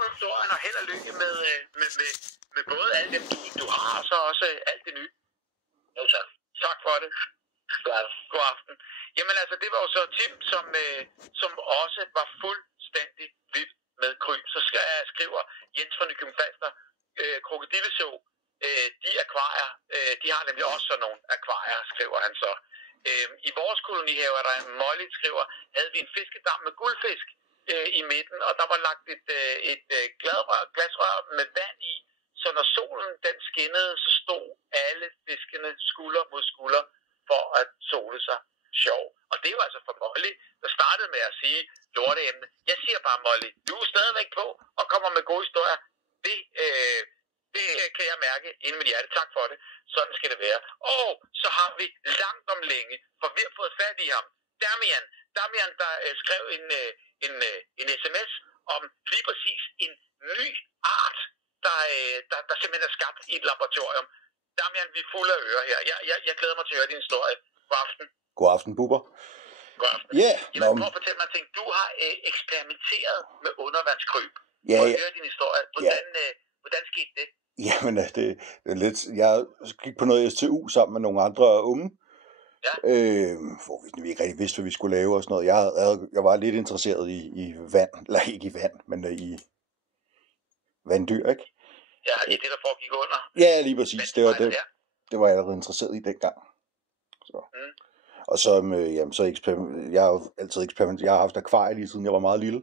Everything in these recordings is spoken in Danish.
på historien, og held og lykke med både alle dem, du har, og så også alt det nye. Jo, tak. Tak for det. God aften. Jamen altså, det var jo så Tim, som også var fuldstændig vild med kryb. Så skriver Jens fra Nykøbing Falster, Krokodilleså, de akvarier, de har nemlig også sådan nogle akvarier, skriver han så. I vores kolonihave, der en Molly skriver, havde vi en fiskedam med guldfisk i midten, og der var lagt et glasrør med vand i, så når solen den skinnede, så stod alle fiskene skulder mod skulder for at sole sig sjov. Og det var altså for Molly, der startede med at sige lorteemne. Jeg siger bare, Molly, du er stadigvæk på og kommer med gode historier. Det kan jeg mærke inden med hjertet. Tak for det. Sådan skal det være. Og så har vi langt om længe, for vi har fået fat i ham. Damian, der skrev en sms om lige præcis en ny art, der simpelthen er skabt i et laboratorium. Damian, vi er fulde af ører her. Jeg glæder mig til at høre din historie. God aften. God aften, Bubber. God aften. Ja. Jamen, prøv at fortælle mig en ting. Du har eksperimenteret med undervandskryb. Ja. Prøv at høre din historie. Hvordan skete det? Jamen, det er lidt... Jeg gik på noget STU sammen med nogle andre unge. Ja. Hvor vi ikke rigtig vidste, hvad vi skulle lave og sådan noget. Jeg var lidt interesseret i vand. Eller ikke i vand, men i vanddyr, ikke? Ja, det er det, der foregik under. Ja, lige præcis. Det var jeg allerede interesseret i dengang. Så. Og så, jeg har jo altid eksperimenteret. Jeg har haft akvarie lige siden jeg var meget lille.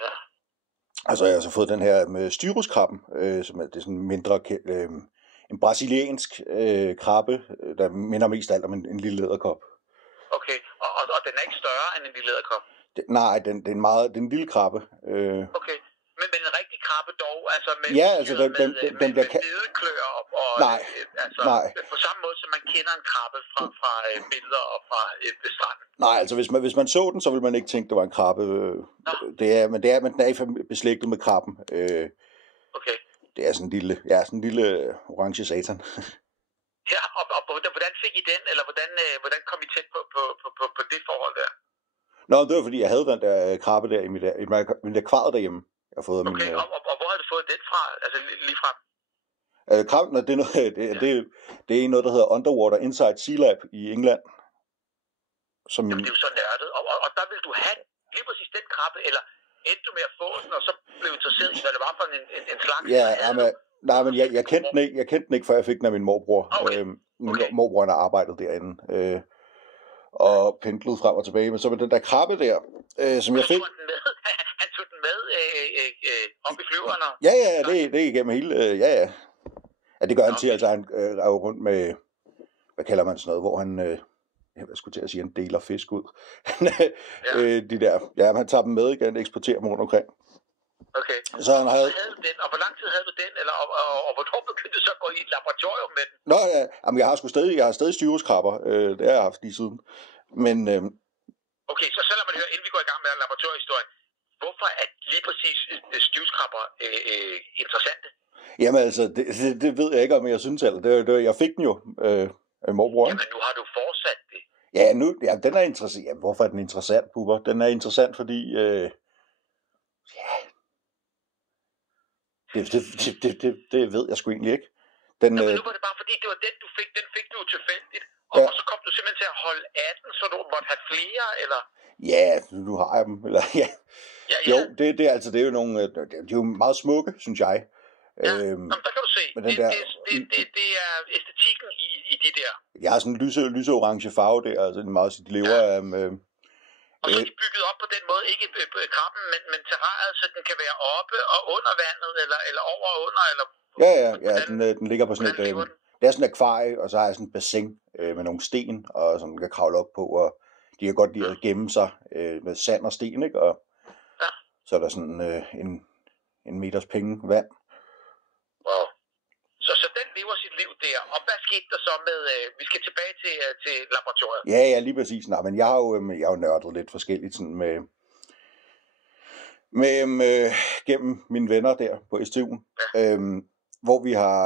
Ja. Altså, jeg har så fået den her med styruskrabben, som er det sådan mindre, en brasiliansk krabbe, der minder mest alt om en lille læderkop. Okay, og den er ikke større end en lille læderkop? Nej, det er en lille krabbe. Okay, men en rigtig krabbe dog, altså med den bliver ledeklør og nej. På samme måde, som man kender en krabbe fra billeder og fra stranden. Nej, altså hvis man så den, så ville man ikke tænke, det var en krabbe. Men den er beslægtet med krabben. Okay. Det er sådan en lille orange satan. Ja, og hvordan fik I den, eller hvordan kom I tæt på det forhold der? Nå, det var fordi, jeg havde den der krabbe der i mit akvarium derhjemme. Jeg har fået okay, og hvor har du fået den fra? Altså lige fra? Krabben, det er noget, der hedder Underwater Inside Sea Lab i England. Jamen, det er jo så nørdet, og der vil du have lige præcis den krabbe, eller endte du med at få den, og så blev interesseret i, hvad det var for en slags? Ja, men jeg kendte den ikke, før jeg fik den af min morbror. Okay. Morbroren har arbejdet derinde. Og pendlede frem og tilbage. Men så med den der krabbe der, som jeg fik... Han tog den med op i flyverne? Ja, det er igennem hele... Ja, det gør han til. Altså, han er jo rundt med... Hvad kalder man sådan noget? Hvor han... jeg skulle til at sige, han deler fisk ud. Han tager dem med igen og eksporterer dem rundt omkring. Okay. Så han havde den, og hvor lang tid havde du den, og hvornår begyndte du så at gå i et laboratorium med den? Nå ja, jamen jeg har stadig styruskrabber, det har jeg haft lige siden. Men okay, så lad mig høre, inden vi går i gang med laboratoriehistorien, hvorfor er lige præcis styruskrabber interessante? Jamen altså, det ved jeg ikke, om jeg synes eller. Jeg fik den jo af morbror. Jamen nu har du fortsat det. Ja, den er interessant. Ja, hvorfor er den interessant, Bubber? Den er interessant, fordi det ved jeg sgu egentlig ikke. Men nu var det bare fordi, det var den fik du tilfældigt, og så kom du simpelthen til at holde af den, så du måtte have flere, eller? Ja, nu har jeg dem, eller ja. Jo, det er jo nogle, de er jo meget smukke, synes jeg. Ja, der kan du se, det er æstetikken i de der. Jeg har sådan en lyseorange farve der, altså meget, de lever af... Og så er de bygget op på den måde, ikke krabben, men terrariet, så den kan være oppe og under vandet, eller over og under, eller... Ja, den ligger på sådan et... Det er sådan et akvarie, og så har jeg sådan et bassin med nogle sten, og som man kan kravle op på, og de kan godt lide at gemme sig med sand og sten, ikke? Og så er der sådan en meters penge vand. Wow. Så den lever sit liv der. Og hvad skete der så med... vi skal tilbage til laboratoriet. Ja, lige præcis. Nej, men jeg har jo nørdet lidt forskelligt sådan med gennem mine venner der på STU'en. Ja. Hvor vi har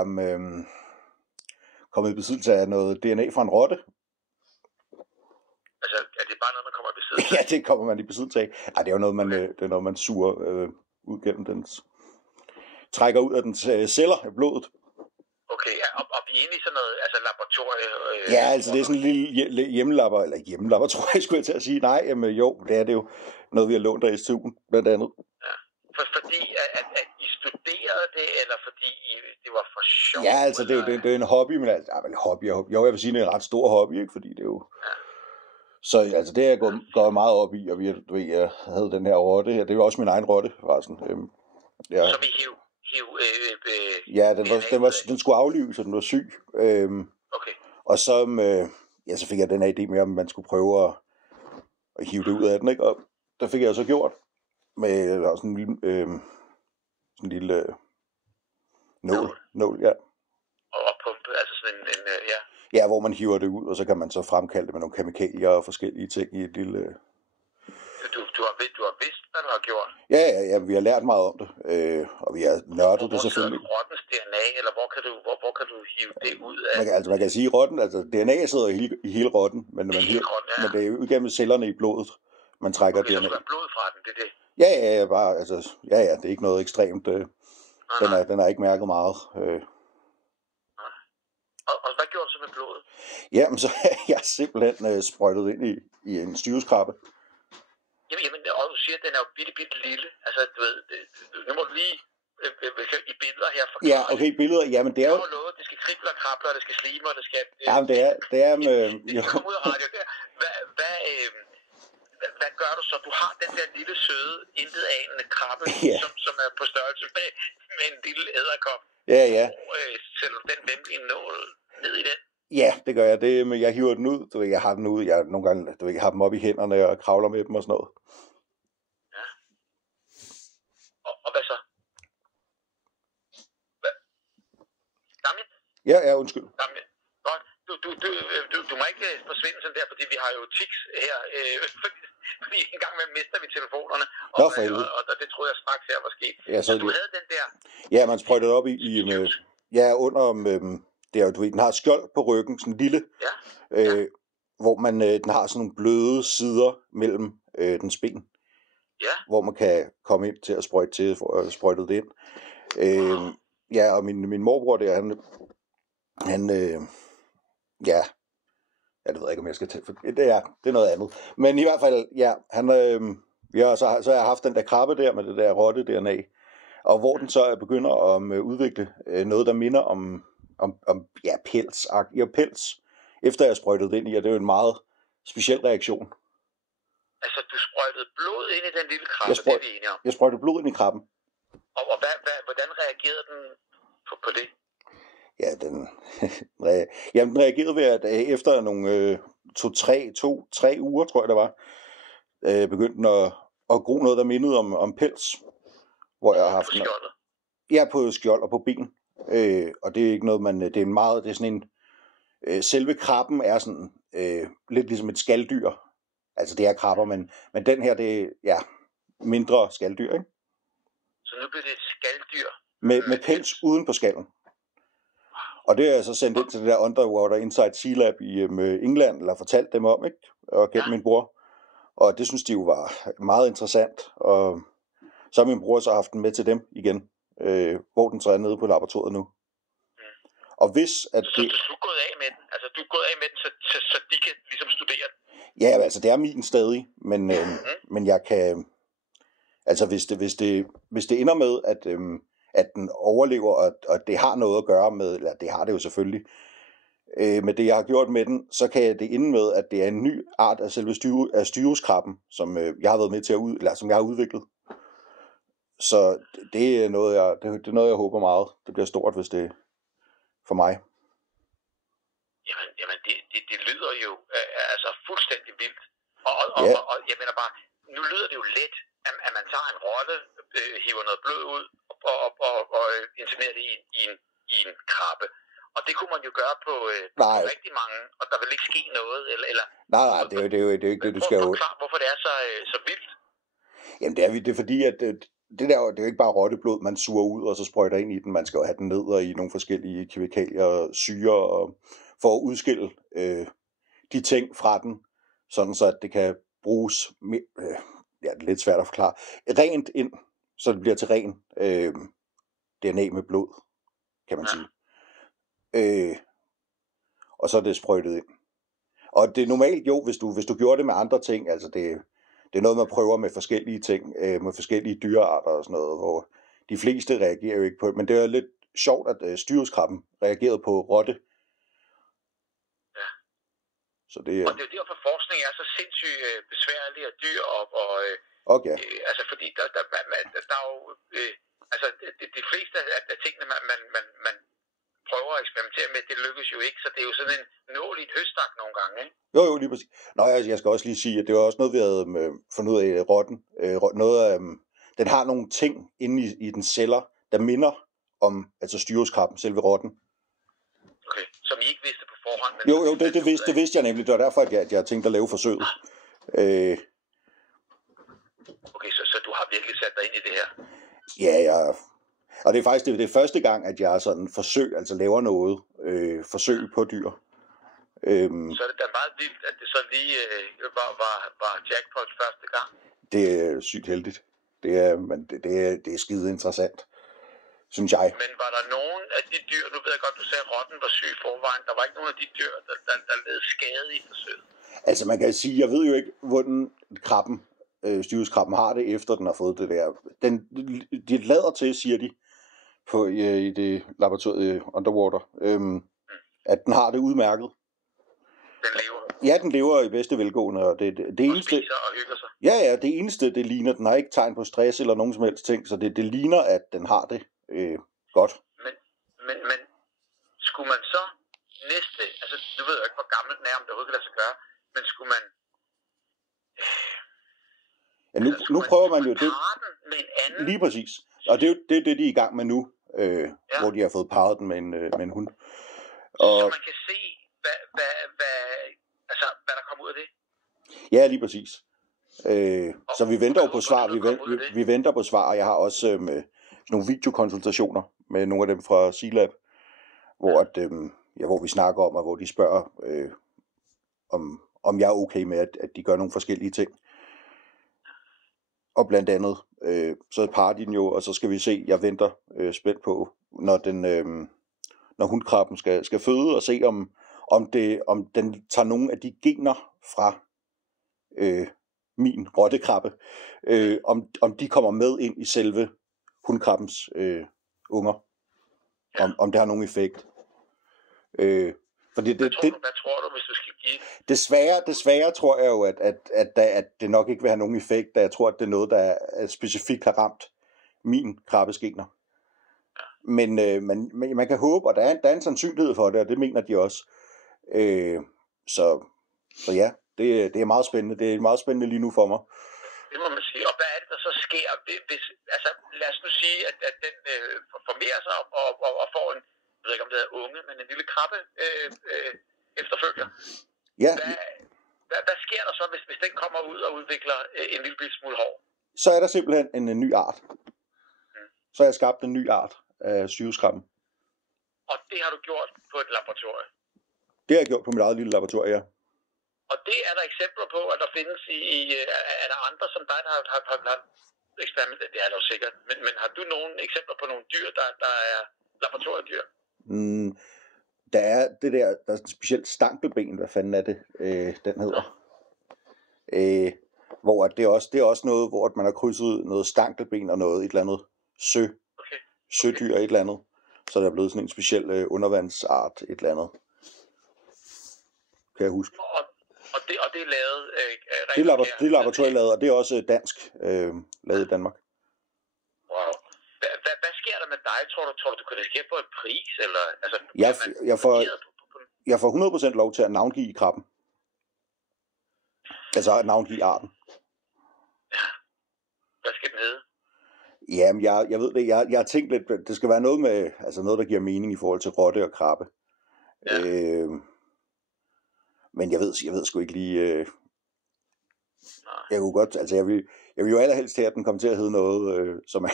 kommet i besiddelse af noget DNA fra en rotte. Altså, er det bare noget, man kommer i besiddelse af? Ja, det kommer man i besiddelse af. Ej, det er jo noget, man suger ud gennem dens trækker ud af dens celler af blodet. Okay, ja, og vi er inde i sådan noget, altså laboratorie... Ja, altså det er sådan en lille hjemmelaboratorium, skulle jeg til at sige. Nej, jamen jo, det er det jo noget, vi har lånt af STU'en, blandt andet. Ja, fordi at I studerede det, eller fordi det var for sjov? Ja, altså det er en hobby, men altså, hobby. Jo, jeg vil sige, det er en ret stor hobby, ikke? Fordi det er jo... Ja. Så altså det er jeg gået meget op i, og jeg havde den her rotte, og det var også min egen rotte, forresten. Ja. Så vi hiv ja, den skulle aflives, så den var syg. Okay. Og så fik jeg den her idé med, om man skulle prøve at hive det ud af den, ikke? Og der fik jeg så gjort med sådan en lille nål, ja. Og pumpe, altså sådan en ja. Ja, hvor man hiver det ud, og så kan man så fremkalde det med nogle kemikalier og forskellige ting i et lille... Du har vidst, hvad du har gjort? Ja, vi har lært meget om det, og vi har nørdet det selvfølgelig. Hvor sidder rottens DNA, eller hvor kan du hive det ud af? Man kan sige, rotten, altså DNA sidder i hele rotten, men det er jo igennem cellerne i blodet, man trækker DNA. Okay, så du har blod fra den, det er det? Ja, det er ikke noget ekstremt. Den er ikke mærket meget. Og hvad gjorde du så med blodet? Jamen, så jeg simpelthen sprøjtet ind i en styruskrabbe. Jamen, og du siger, at den er jo bitte lille. Altså, du ved, nu må du lige i billeder her forklare. Ja, okay, billeder, jamen det er jo... Det skal krible og krable, og det skal slime, og det skal... Jamen, det er med... Det kommer ud af radio der. Hvad gør du så? Du har den der lille søde, intetanende krabbe, ja. som er på størrelse med en lille edderkop. Ja. Sætter du den vemmelige nål ned i den? Ja, det gør jeg. Jeg hiver den ud. Jeg har den ud. Jeg nogle gange jeg har dem op i hænderne og kravler med dem og sådan noget. Ja. Og hvad så? Damien? Ja, undskyld. Damien. Godt. Du må ikke forsvinde sådan der, fordi vi har jo tics her. Fordi en gang med mister vi telefonerne. Og det troede jeg straks her var sket. Ja, så du havde den der... Ja, man sprøjtede op i under... det er jo, den har skjold på ryggen, sådan en lille, hvor den har sådan nogle bløde sider mellem dens ben, hvor man kan komme ind til at sprøjte det ind. Ja, og min morbror der, det ved jeg ikke, om jeg skal tage, for det er noget andet. Men i hvert fald, ja, så har jeg haft den der krabbe der med det der rotte-DNA, og hvor den så begynder at udvikle noget, der minder om pels. Ja, pels, efter jeg sprøjtede det ind i, og det er jo en meget speciel reaktion. Altså, du sprøjtede blod ind i den lille krabbe, det er vi enige om? Jeg sprøjtede blod ind i krabben. Og hvordan reagerede den på det? Ja, den reagerede ved, at efter nogle 2-3 uger, tror jeg det var, begyndte den at gro noget, der mindede om pels. Hvor jeg har haft skjoldet? Ja, på skjold og på ben. Og det er ikke noget, det er sådan en, selve krabben er sådan, lidt ligesom et skalddyr. Altså det er krabber, men den her, det er mindre skalddyr, ikke? Så nu bliver det et skalddyr? Med pels uden på skallen. Og det er jeg så sendt ind til det der Underwater Inside Sea Lab i England, eller fortalt dem om, ikke? Og gennem min bror. Og det synes de jo var meget interessant. Og så har min bror så haft den med til dem igen, hvor den så er nede på laboratoriet nu. Og hvis at så du er gået af med den? Altså du er gået af med den, så de kan ligesom studere den? Ja, altså det er min stadig, men jeg kan... Altså hvis det ender med, at den overlever, og det har noget at gøre med, eller det har det jo selvfølgelig, med det jeg har gjort med den, så kan det ende med, at det er en ny art af selve styruskrabben, som jeg har været med til at som jeg har udviklet. Så det er noget, jeg håber meget. Det bliver stort, hvis det for mig. Jamen det lyder jo altså fuldstændig vildt. Og jeg mener bare, nu lyder det jo let, at man tager en rotte, hiver noget blod ud og inseminerer det i en krabbe. Og det kunne man jo gøre på rigtig mange, og der vil ikke ske noget. Nej, det er jo ikke det, du skal jo... Hvorfor det er så vildt? Jamen det er fordi, at det er jo ikke bare rotteblod, man suger ud og så sprøjter ind i den. Man skal jo have den ned og i nogle forskellige kemikalier og syre for at udskille de ting fra den, sådan så at det kan bruges, det er lidt svært at forklare, rent ind, så det bliver til ren DNA med blod, kan man sige. Og så er det sprøjtet ind. Og det er normalt jo, hvis du gjorde det med andre ting, altså det er noget, man prøver med forskellige ting, med forskellige dyrearter og sådan noget, hvor de fleste reagerer jo ikke på det. Men det er lidt sjovt, at styruskrabben reagerede på rotte. Ja. Så det, og det er jo derfor, forskning er så sindssygt besværlig og dyr, okay. Altså fordi der er jo, altså de fleste af tingene, man prøver at eksperimentere med, det lykkes jo ikke, så det er jo sådan en nål i et høstak nogle gange, ikke? Jo, lige præcis. Nå, jeg skal også lige sige, at det var også noget, vi havde fundet ud af rotten. Den har nogle ting inde i den celler, der minder om altså styruskrabben, selve rotten. Okay, som I ikke vidste på forhånd? Men jo, det vidste jeg nemlig. Det var derfor, at jeg tænkte at lave forsøget. Okay, så du har virkelig sat dig ind i det her? Ja, og det er faktisk det er første gang, at jeg sådan laver noget forsøg på dyr. Så er det da meget vildt, at det så lige var jackpot første gang. Det er sygt heldigt. Det er skide interessant, synes jeg. Men var der nogen af de dyr, nu ved jeg godt, du sagde, at rotten var syg i forvejen, der var ikke nogen af de dyr, der led skade i forsøget? Altså man kan sige, jeg ved jo ikke, hvordan styruskrabben har det, efter den har fået det der. De lader til, siger de, i det laboratoriet Underwater, at den har det udmærket. Den lever? Ja, den lever i bedste velgående, og det eneste... spiser og hygger sig? Ja, det eneste, det ligner, den har ikke tegn på stress eller nogen som helst ting, så det ligner, at den har det godt. Men skulle man så altså du ved jo ikke, hvor gammel den er, om det overhovedet kan lade sig gøre, men skulle man... Ja, nu prøver man jo det. Med en anden? Lige præcis. Og det er jo det, de er i gang med nu, hvor de har fået parret den med en hund. Og... Så man kan se, hvad der kommer ud af det? Ja, lige præcis. Så vi venter jo på svar. Vi venter på svar, og jeg har også nogle videokonsultationer med nogle af dem fra Sealab, hvor vi snakker om, og hvor de spørger, om jeg er okay med, at de gør nogle forskellige ting. Og blandt andet, så parer de den jo, og så skal vi se, jeg venter spændt på, når hundkrabben skal føde, og se om den tager nogle af de gener fra min rottekrabbe, om de kommer med ind i selve hundkrabbens unger. Om det har nogen effekt. Fordi hvad tror du, hvis du skal give? Desværre tror jeg jo, at det nok ikke vil have nogen effekt, da jeg tror, at det er noget, der specifikt har ramt min krabbes gener. Men man kan håbe, og der er en sandsynlighed for det, og det mener de også. Så ja, det er meget spændende. Det er meget spændende lige nu for mig. Det må man sige. Og hvad er det, der så sker? Altså, lad os nu sige, at den formerer sig og får en, jeg ved ikke om det hedder unge, men en lille krabbe efterfølger. Ja. Hvad sker der så, hvis den kommer ud og udvikler en lille smule hår? Så er der simpelthen en ny art. Så har jeg skabt en ny art af styruskrabben. Og det har du gjort på et laboratorium? Det har jeg gjort på mit eget lille laboratorium, ja. Og det er der eksempler på, at der findes er der andre som dig, der har eksperimenteret? Det er der jo sikkert. Men har du nogle eksempler på nogle dyr, der er laboratoriedyr? Der er et specielt stankelben, hvad fanden er det, den hedder. Hvor det er også noget, hvor man har krydset noget stankelben og noget, et eller andet sødyr, et eller andet. Så der er blevet sådan en speciel undervandsart, et eller andet. Kan jeg huske. Og det er lavet... det er laboratorielavet, og det er også dansk, lavet i Danmark. Wow. Hvad sker der med dig? Tror du, du kan risikere på en pris? Eller, altså, jeg får 100% lov til at navngive krabben. Altså at navngive arten. Ja. Hvad skal den hedde? Jamen, jeg ved det. Jeg har tænkt lidt, det skal være noget med, altså noget, der giver mening i forhold til rotte og krabbe. Ja. Men jeg ved sgu ikke lige... Jeg kunne godt, altså jeg vil jo allerhelst have, at den kommer til at hedde noget, som er,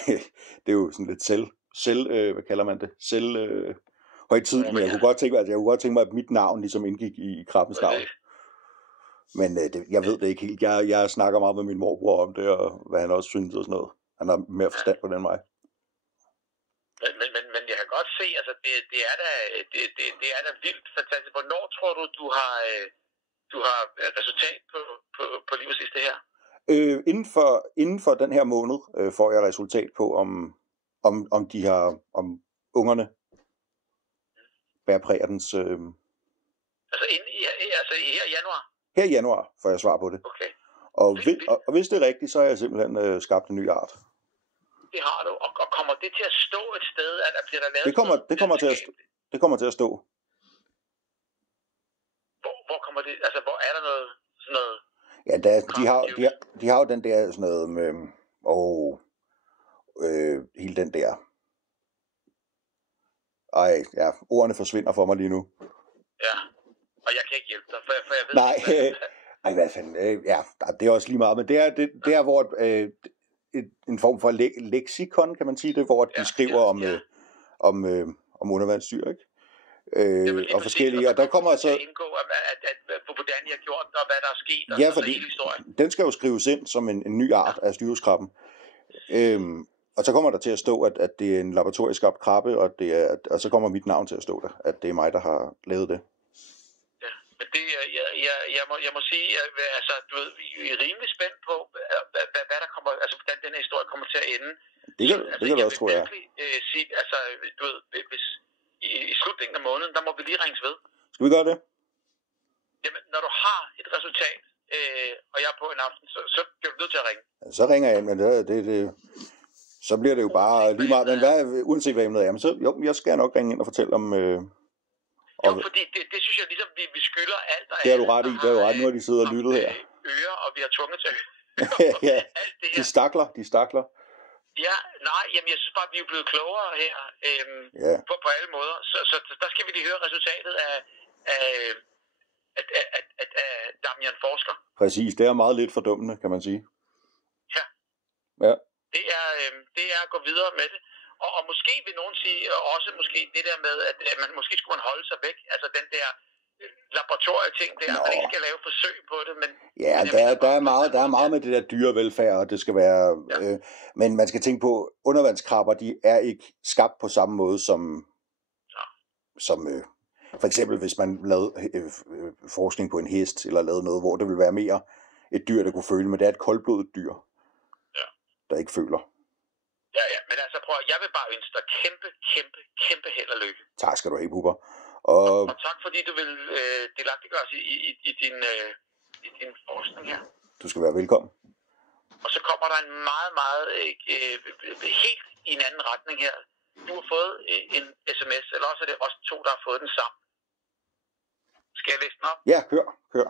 det er jo sådan lidt hvad kalder man det? Højtideligt, men jeg kunne godt tænke mig, at mit navn ligesom indgik i krabbens navn. Men jeg ved det ikke helt. Jeg snakker meget med min morbror om det, og hvad han også synes og sådan noget. Han har mere forstand på det end mig. Men jeg kan godt se, altså det er da vildt fantastisk. Hvornår tror du har resultat på lige præcis det her? Inden for den her måned får jeg resultat på, om ungerne bærer prægertens... Altså her i januar? Her i januar får jeg svar på det. Okay. Og hvis det er rigtigt, så har jeg simpelthen skabt en ny art. Det har du. Og kommer det til at stå et sted, at der bliver der lavet det kommer til at stå. Hvor kommer det? Altså, hvor er der noget sådan noget? Ja, de har jo den der sådan noget med hele den der. Ordene forsvinder for mig lige nu. Ja. Og jeg kan ikke hjælpe dig, for jeg ved Nej, hvad fanden. Det er også lige meget, men det er hvor en form for leksikon, kan man sige det, hvor de skriver om undervandsdyr, ikke? Og forskellige, og der kommer så indgå, hvordan jeg har gjort det, og hvad der er sket, og ja, fordi den skal jo skrives ind som en ny art af styrhuskrabben. Og så kommer der til at stå, at det er en laboratorisk skabt krabbe, og så kommer mit navn til at stå der, at det er mig, der har lavet det. Ja, men det jeg må sige, altså, du ved, vi er rimelig spændt på, hvad der kommer, altså hvordan den her historie kommer til at ende. Det kan du også, tror jeg. Sige, altså, du ved, hvis i slutningen af måneden, der må vi lige ringes ved. Skal vi gøre det? Jamen, når du har et resultat, og jeg er på en aften, så bliver du nødt til at ringe. Ja, så ringer jeg ind, men så bliver det jo bare lige meget. Men uanset hvad emnet er, men så jeg skal nok ringe ind og fortælle om... Jo, fordi det synes jeg ligesom, vi skylder alt og alt. Det har du ret i, nu har de siddet og lyttet her. Ører, og vi har tvunget til ja, de stakler. Ja, nej, jamen jeg synes bare, at vi er blevet klogere her på alle måder. Så der skal vi lige høre resultatet af Damian Forsker. Præcis, det er meget lidt fordummende, kan man sige. Ja. Det er at gå videre med det. Og måske vil nogen sige, også måske det der med, at man måske skulle holde sig væk. Altså den der laboratorieting der, at man ikke skal lave forsøg på det. Men, ja, der er meget med det der dyrevelfærd, og det skal være... Ja. Men man skal tænke på, undervandskrabber, de er ikke skabt på samme måde som for eksempel, hvis man lavede forskning på en hest, eller lavede noget, hvor det ville være mere et dyr, der kunne føle, men det er et koldblodet dyr, der ikke føler. Ja, men altså prøv at, jeg vil bare ønske dig kæmpe held og lykke. Tak skal du have, Bubber. Og tak fordi du vil delagtiggøres i din forskning her. Du skal være velkommen. Og så kommer der en meget helt i en anden retning her. Du har fået en sms, eller også er det os to, der har fået den sammen. Skal jeg læse den op? Ja, hør.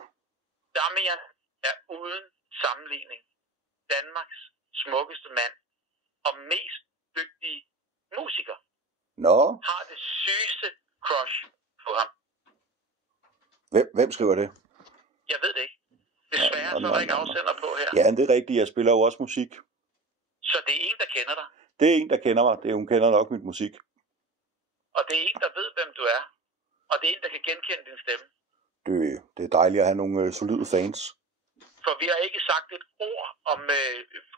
Damian er uden sammenligning Danmarks smukkeste mand og mest dygtige musiker. Har det sygeste crush på ham. Hvem skriver det? Jeg ved det ikke. Desværre så er der ikke afsender på her. Ja, det er rigtigt. Jeg spiller jo også musik. Så det er en, der kender dig? Det er en, der kender mig. Hun kender nok mit musik. Og det er en, der ved, hvem du er. Og det er en, der kan genkende din stemme. Det er dejligt at have nogle solide fans. For vi har ikke sagt et ord om,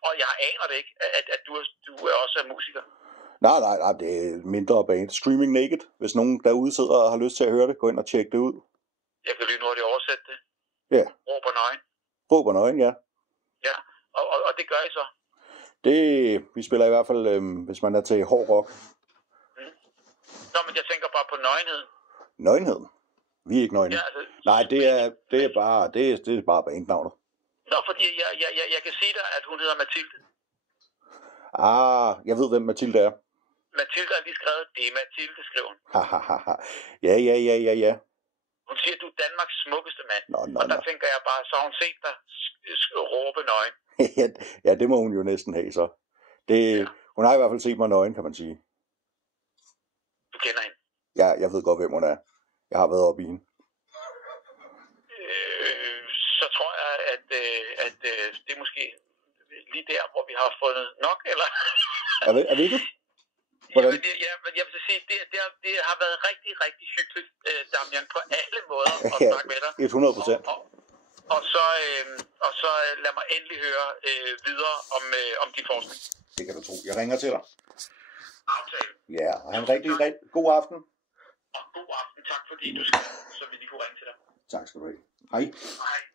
og jeg aner det ikke, at du er også musiker. Nej, det er mindre band. Screaming Naked. Hvis nogen derude sidder og har lyst til at høre det, gå ind og tjek det ud. Jeg kan lige hurtigt oversætte det. Ja. Råber nøgen. Råber nøgen, ja. Ja, og det gør I så? Vi spiller i hvert fald, hvis man er til hård rock. Nå, men jeg tænker bare på nøgenheden. Nøgenheden? Vi er ikke nøgne. Ja, altså, nej, det er bare bandnavnet. Nå, fordi jeg kan sige dig, at hun hedder Mathilde. Jeg ved, hvem Mathilde er. Mathilde har lige skrevet, det er Mathilde, skriver hun. Ja. Hun siger, at du er Danmarks smukkeste mand. Og der tænker jeg bare, så har hun set dig råbe nøgen. Ja, det må hun jo næsten have, så. Hun har i hvert fald set mig nøgen, kan man sige. Du kender hende? Ja, jeg ved godt, hvem hun er. Jeg har været oppe i hende. Så tror jeg, at det er måske lige der, hvor vi har fundet nok, eller? Er vi ikke? Hvordan? Men jeg vil sige, det har været rigtig hyggeligt, Damian, på alle måder at snakke med dig. 100%. Og så lad mig endelig høre videre om din forskning. Det kan du tro. Jeg ringer til dig. Aftale. Ja, og have en rigtig god aften. Og god aften. Tak fordi du skrev, så vi lige kunne ringe til dig. Tak skal du have. Hej. Hej.